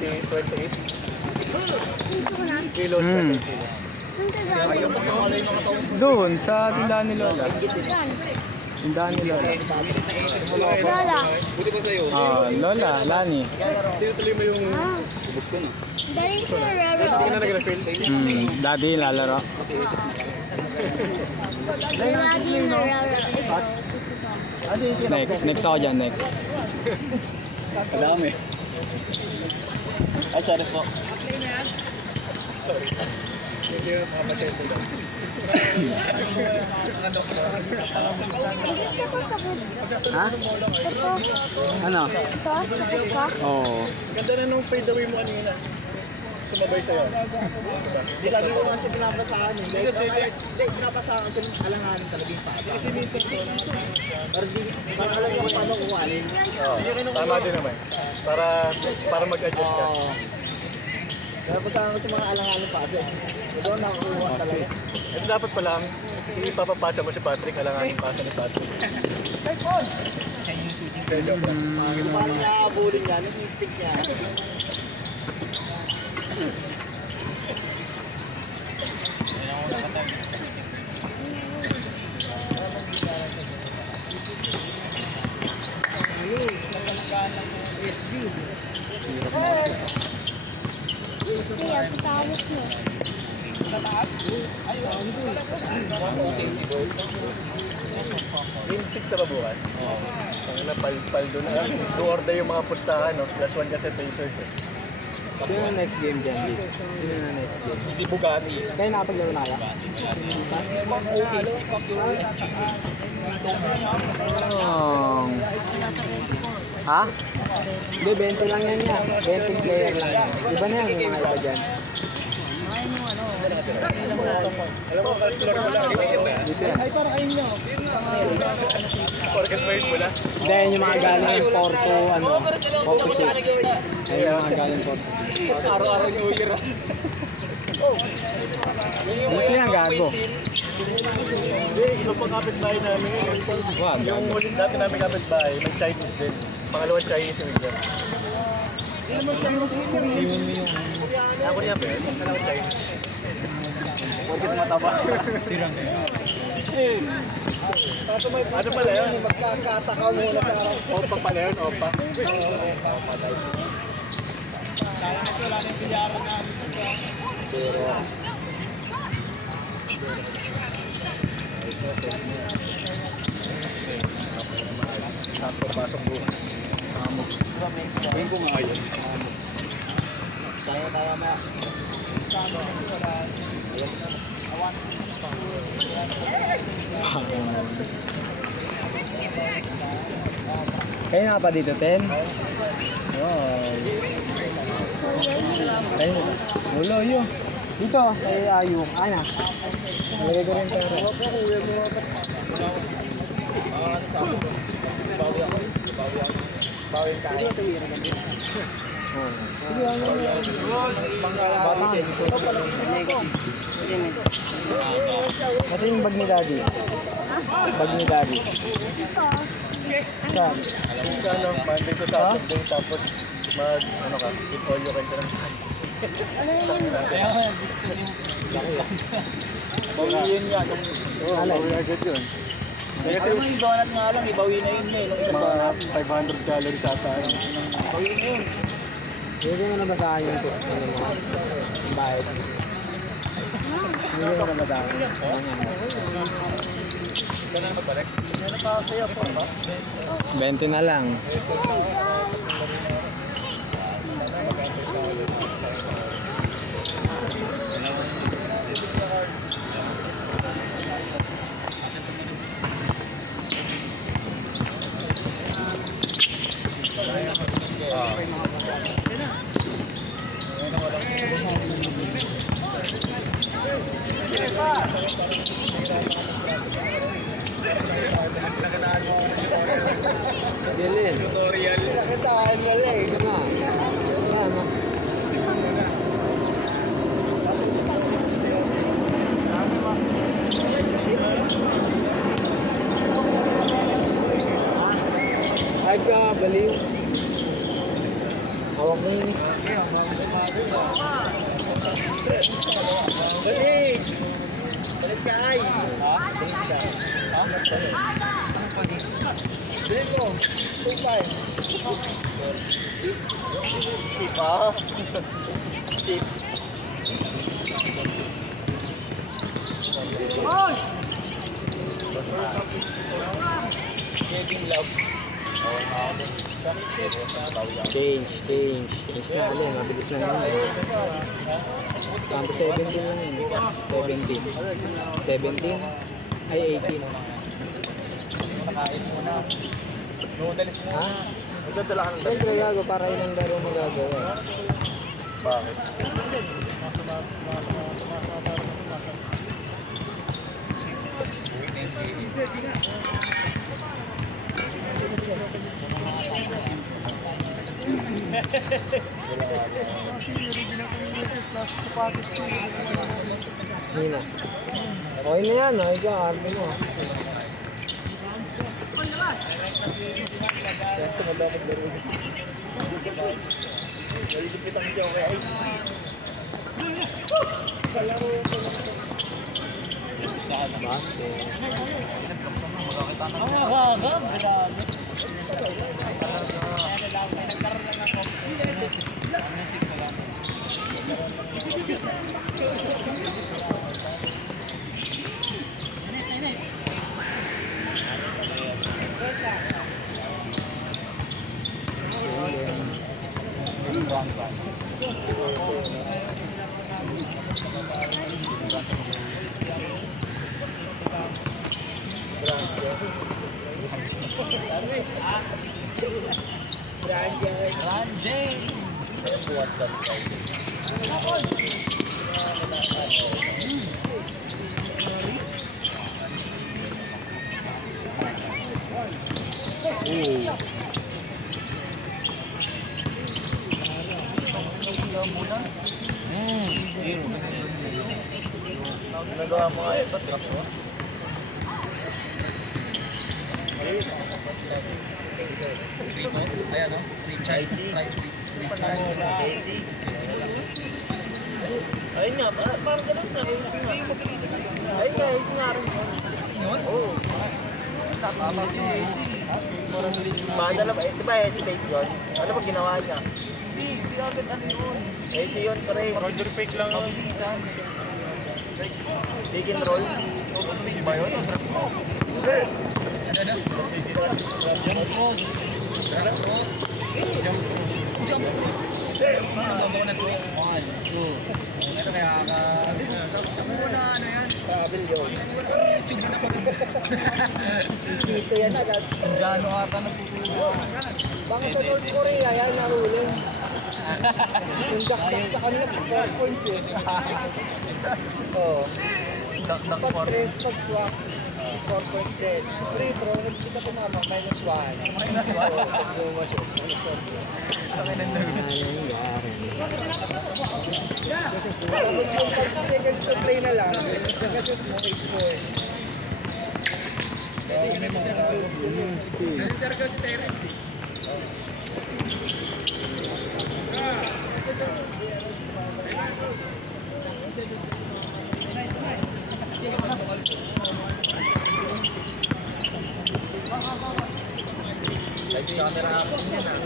28 kilos. Doon, sa tindahan ni Lola. Tindahan ni Lola. Lola. Buti ba sa'yo? Lola, Lani. Tinutuloy mo yung ubus ko na. Dali siya Hindi raro. ka na nag-refill. Daddy, lalaro. Lagi na raro. Next ako dyan, next. Madami. Ay, sorry po. Sorry. Hindi yung mga pasyente lang. Hindi ko sakit. Ha? Ito. Ano? Ito. Sakit ka? Oo. Ganda na nung fade away mo kanina. Sumabay sa'yo. Hindi lagi ko nga siya pinapasahan eh. Hindi pinapasahan ko yung alanganin talagang pata. Kasi minsan ko para alam mo paano kukuhanin. Tama din naman. Para mag-adjust ka. Pinapasahan ko sa mga alanganin pa kasi. Doon nakukuha talaga. Ito dapat pa lang, ipapapasa mo si Patrick, alanganin pasa ni Patrick. Parang nakabulin niya, nag-stick niya. Kaya pitalit mo. Game 6 sa bukas. Ang napal doon na. Do or die yung mga pustahan, no? +1 kasi Pacers eh. Sino na next game dyan, Lee? Sino na next game? Easy Bugatti. Kaya nakapaglaro na ka? Ha? Hindi, 20 lang yan yan. 20 player lang yan. Iba na yan yung mga iba dyan. Alam mo, calculator ko lang. Dito yan. Porket may pula. Hindi, yan yung mga galing 4 to, 4 to 6. Ayun yung mga galing 4 to 6. Araw-araw New Year. Dito yan, gago. Hindi, iba pang kapitbahay namin ngayon. Wag. Yung ulit dati namin kapitbahay, may Chinese din. Pangalawang Chinese yung William. Ako niya ba yun? Pangalawang Chinese. Porket mataba. Ano pala yun? Magkakatakaw muna sa araw. Opa pala yun, Opa. Sakto pasok bukas. Gawin ko nga yun. Kaya ma. Kaya na pa dito, 10? Kaya ulo yun. Dito, kay Ayung. Ana. Nalagay ko rin pera. Bawin tayo. Kasi yung bag ni Daddy. Bag ni Daddy. Ito. Saan? Alam mo ka, no? Monday to Saturday, tapos ano ka, eat all you can ka ng bawiin nga. Bawi agad yun. Kasi yung donut nga lang, ibawi na yun eh. Mga 500 calories ata. Bawi na yun. Hindi mo na basahan yung post ko ng mga bayad. Hindi mo na basahan. Ganun na magbalik. Ano pa sa'yo po ba? 20 na lang. Tutorial. Nakasaan sa Dali! Dalis ka ay! Dalis ka. Dali ko. 2-5. Chip ah. Chip. Kevin Love. Change. Change na alin, mabilis na yun. Sampo 17 lang yun. 17. Ay, 18. Noodles mo. Ha? Magdadala ka ng Siyempre, gago, para ilang laro magagawa. Bakit? Nina. Okay na yan, okay ka, arme mo. Nalilipit ang siya kay Ice. Basket. Ooh. Nagawa mo nga ito, tapos. Ayan o, Casey. Ayun nga, parang ganun na. Ayun nga, AC nga rin. Oo. tama si AC. Madala ba? Di ba hesitate yun? Ano ba ginawa niya? Hindi agad ano yun. AC yun, pare. Roger fake lang yun. Mabilisan. Take and roll. So, di ba yun? Ang drop cross. Ano? Jump cross. Drop cross. Jump cross. Ano ba na cross? 1, 2. Ito kaya ka... Sa muna ano yan? Travel yun. YouTube na pag... Dito yan agad. Indiano ata nagtutulong. Baka sa North Korea yan, nahuli. Yung dakdak sa kanila, 4 points eh. Oo. Dakdak Pag for... press, pag swak, 4 points din. Free throw, hindi ka tumama, -1. Minus 1. Yung mashoot. Kami ng nervous. Tapos yung 30 seconds to play na lang, nakashoot mo, score. Circle si Terence. Lights camera ako yan ah.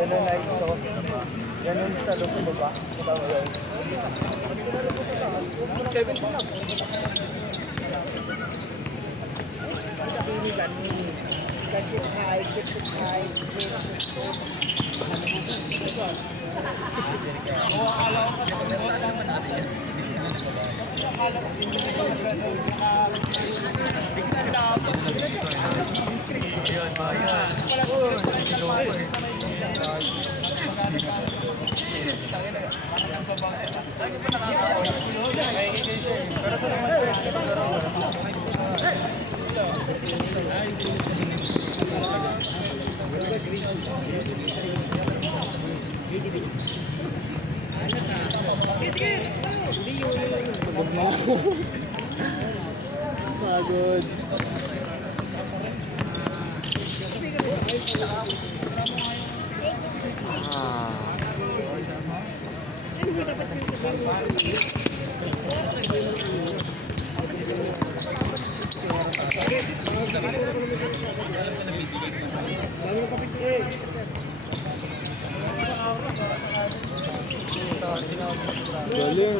Ganun na iso. Ganun sa loob sa baba. Tama yan. Sinalo ko sa taas. 7 po lang. Tinigan, mini. Kasi high, keep it high, keep it Pagod. Galing.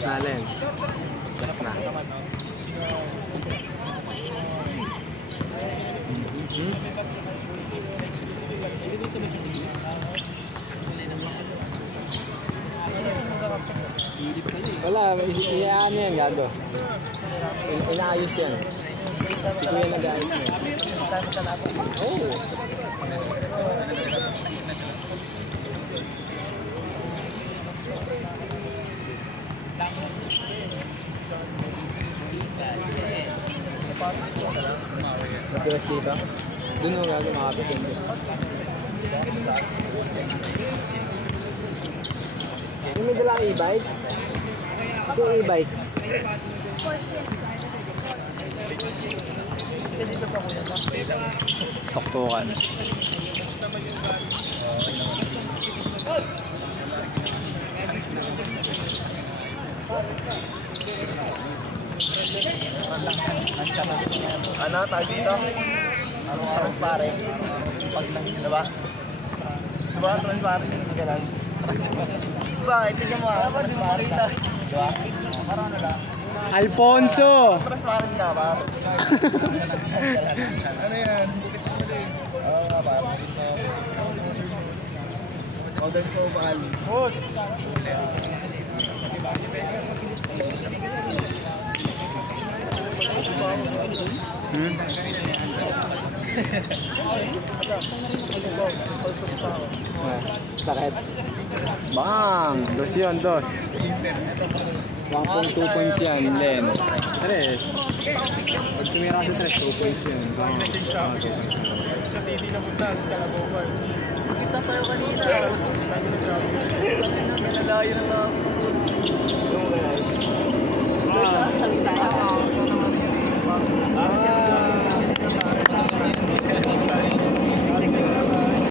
Challenge. Just na. Wala, ano yan, gago. Inaayos yan. Si Kuya nag-aayos yan. Oo. Matulas dito? Doon mo gago makapitin ko. Yung may dalang e-bike? Kasi e-bike. Tuktukan. Ano, tawag dito? Anong pare? Pag lang, diba? Diba, transparent yung magalan? Diba, tingnan mo ah, transparent ah. Diba? Parang ano lang. Alfonso! Transparent ka, par. Ano yan? Oo nga, par. Modern ko, bakal. Good! Sakit. Bang! Dos yun, dos. 1.2 points yan, then. Tres. Pag tumira ka sa tres, 2 points yun. Bang! Sa TV na butas, kalaboban. Kita pa yung kanina. Nalalayo ng mga